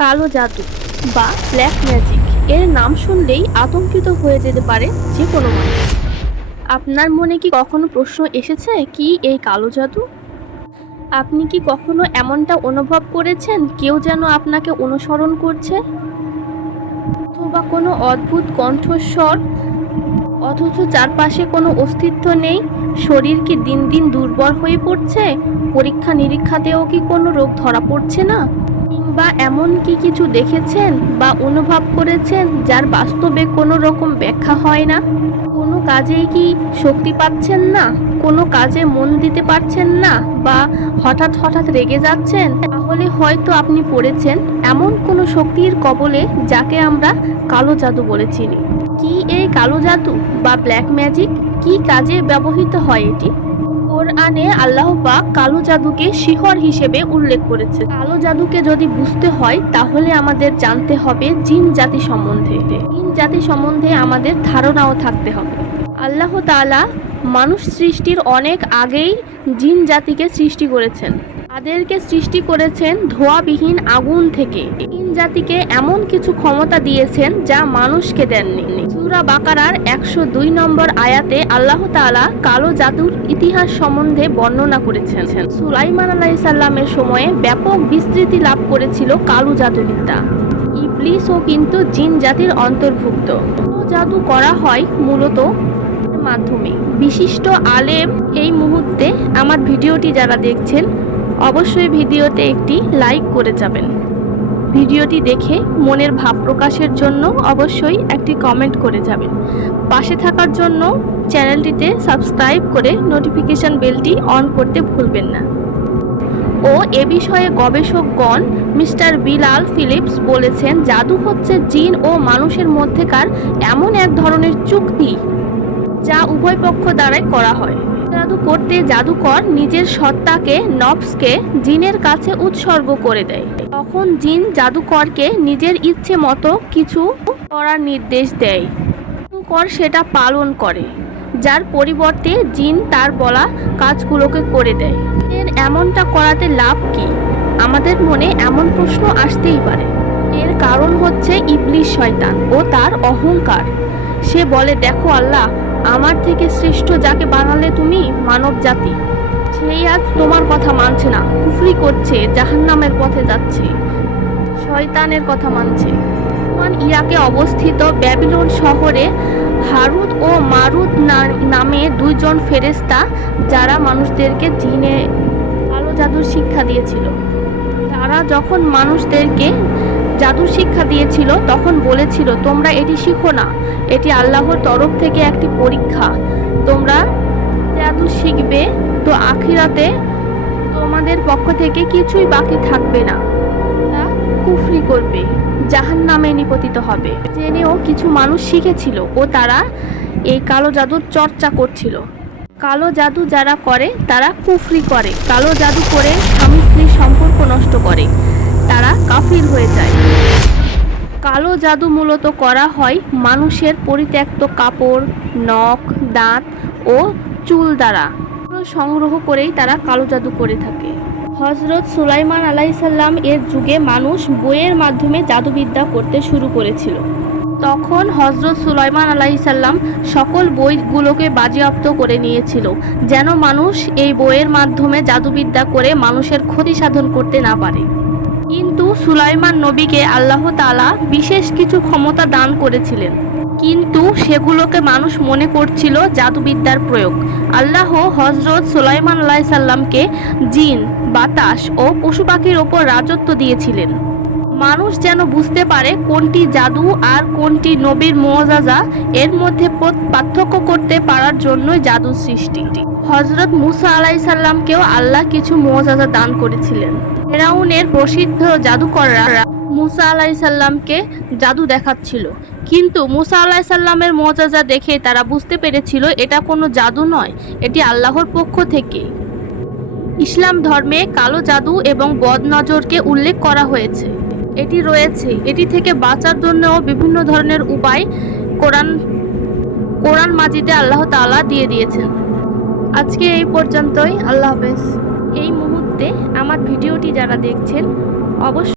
কালো জাদু বা ব্ল্যাক ম্যাজিক এর নাম শুনলেই আতঙ্কিত হয়ে যেতে পারে যে কোনো মানুষ। আপনার মনে কি কখনো প্রশ্ন এসেছে কি এই কালো জাদু? আপনি কি কখনো এমনটা অনুভব করেছেন কেউ যেন আপনাকে অনুসরণ করছে, অথবা কোনো অদ্ভুত কণ্ঠস্বর, অথচ চারপাশে কোনো অস্তিত্ব নেই? শরীর কি দিন দিন দুর্বল হয়ে পড়ছে? পরীক্ষা নিরীক্ষাতেও কি কোনো রোগ ধরা পড়ছে না? কিংবা এমন কি কিছু দেখেছেন বা অনুভব করেছেন যার বাস্তবে কোনো রকম ব্যাখ্যা হয় না? কোনো কাজেই কি শক্তি পাচ্ছেন না, কোনো কাজে মন দিতে পারছেন না, বা হঠাৎ হঠাৎ রেগে যাচ্ছেন? তাহলে হয়তো আপনি পড়েছেন এমন কোনো শক্তির কবলে যাকে আমরা কালো জাদু বলে চিনি। কি এই কালো জাদু বা ব্ল্যাক ম্যাজিক? কি কাজে ব্যবহৃত হয় এটি? কোরআনে আল্লাহ পাক কালো জাদুকে শিহর হিসেবে উল্লেখ করেছে। কালো জাদুকে যদি বুঝতে হয় তাহলে আমাদের জানতে হবে জিন জাতি সম্বন্ধে। জিন জাতি সম্বন্ধে আমাদের ধারণাও থাকতে হবে। আল্লাহ তাআলা মানুষ সৃষ্টির অনেক আগেই জিন জাতিকে সৃষ্টি করেছেন। তাদেরকে সৃষ্টি করেছেন ধোঁয়াবিহীন আগুন থেকে। জিন জাতিকে এমন কিছু ক্ষমতা দিয়েছেন যা মানুষকে দেননি। সূরা বাকারার 102 নম্বর আয়াতে আল্লাহ তাআলা কালো জাদুর ইতিহাস সম্বন্ধে বর্ণনা করেছেন। সুলাইমান আলাইহিস সালামের সময়ে ব্যাপক বিস্তৃতি লাভ করেছিল কালো জাদুবিদ্যা। ইবলিসও কিন্তু জিন জাতির অন্তর্ভুক্ত। জাদু করা হয় মূলত মাধ্যমে। বিশিষ্ট আলেম এই মুহূর্তে আমার ভিডিওটি যারা দেখছেন অবশ্যই ভিডিওতে একটি লাইক করে যাবেন। ভিডিওটি দেখে মনের ভাব প্রকাশের জন্য অবশ্যই একটি কমেন্ট করে যাবেন। পাশে থাকার জন্য চ্যানেলটিতে সাবস্ক্রাইব করে নোটিফিকেশন বেলটি অন করতে ভুলবেন না। ও এ বিষয়ে গবেষকগণ মিস্টার বিলাল ফিলিপস বলেছেন, জাদু হচ্ছে জিন ও মানুষের মধ্যেকার এমন এক ধরনের চুক্তি যা উভয় পক্ষ দ্বারাই করা হয়। জাদু করতে জাদুকর নিজের সত্তাকে, নফসকে জিনের কাছে উৎসর্গ করে দেয়। তখন জিন জাদুকরকে নিজের ইচ্ছে মতো কিছু করার নির্দেশ দেয়। জাদুকর সেটা পালন করে, যার পরিবর্তে জিন তার বলা কাজগুলোকে করে দেয়। এমনটা করাতে লাভ কি? আমাদের মনে এমন প্রশ্ন আসতেই পারে। এর কারণ হচ্ছে ইবলিস শয়তান ও তার অহংকার। সে বলে, দেখো আল্লাহ, আমার থেকে শ্রেষ্ঠ যাকে বানালে তুমি, মানব জাতি, সেই আজ তোমার কথা মানছে না, কুফরি করছে, জাহান্নামের পথে যাচ্ছে, শয়তানের কথা মানছে। ইরাকে অবস্থিত ব্যাবিলন শহরে হারুত ও মারুত নামে দুইজন ফেরেশতা যারা মানুষদেরকে জিনে কালো জাদুর শিক্ষা দিয়েছিল। তারা যখন মানুষদেরকে জাদুর শিক্ষা দিয়েছিল তখন বলেছিল, তোমরা এটি শিখো না, এটি আল্লাহর তরফ থেকে একটি পরীক্ষা। তোমরা জাদু শিখবে তো আখিরাতে তোমাদের পক্ষ থেকে কিছুই বাকি থাকবে না, কুফরি করবে, জাহান্নামে নিপতিত হবে। জেনেও কিছু মানুষ শিখেছিল ও তারা এই কালো জাদুর চর্চা করছিল। কালো জাদু যারা করে তারা কুফরি করে। কালো জাদু করে স্বামী স্ত্রীর সম্পর্ক নষ্ট করে, তারা কাফির হয়ে যায়। কালো জাদু মূলত করা হয় মানুষের পরিত্যক্ত কাপড়, নখ, দাঁত ও চুল দ্বারা সংগ্রহ করেই তারা কালো জাদু করে থাকে। হযরত সুলাইমান আলাইহিস সালাম এর যুগে মানুষ বইয়ের মাধ্যমে জাদুবিদ্যা করতে শুরু করেছিল। তখন হযরত সুলাইমান আলাইহিস সালাম সকল বইগুলোকে বাজেয়াপ্ত করে নিয়েছিল, যেন মানুষ এই বইয়ের মাধ্যমে জাদুবিদ্যা করে মানুষের ক্ষতি সাধন করতে না পারে। কিন্তু সুলাইমান নবীকে আল্লাহ তাআলা বিশেষ কিছু ক্ষমতা দান করেছিলেন, কিন্তু সেগুলোকে মানুষ মনে করছিল জাদুবিদ্যার প্রয়োগ। আল্লাহ হযরত সুলাইমান আলাইহিস সালামকে জিন, বাতাস ও পশু পাখির ওপর রাজত্ব দিয়েছিলেন। মানুষ যেন বুঝতে পারে কোনটি জাদু আর কোনটি নবীর মুআজিজা, এর মধ্যে পার্থক্য করতে পারার জন্যই জাদু সৃষ্টি। হযরত মুসা আলাইহিস সালামকেও আল্লাহ কিছু মুআজিজা দান করেছিলেন। ফেরাউনের প্রসিদ্ধ জাদুকররা মুসা আলাইহিস সালামকে জাদু দেখাচ্ছিল, কিন্তু মুসা আলাইহিস সালামের মুআজিজা দেখে তারা বুঝতে পেরেছিল এটা কোনো জাদু নয়, এটি আল্লাহর পক্ষ থেকে। ইসলাম ধর্মে কালো জাদু এবং বদনজরকে উল্লেখ করা হয়েছে। এটি রয়েছে, এটি থেকে বাঁচার জন্যও বিভিন্ন ধরনের উপায় কোরআন মাজিদে আল্লাহ তাআলা দিয়ে দিয়েছেন। আজকে এই পর্যন্তই। আল্লাহ হাফেজ। এই মুহূর্তে আমার ভিডিওটি যারা দেখছেন অবশ্যই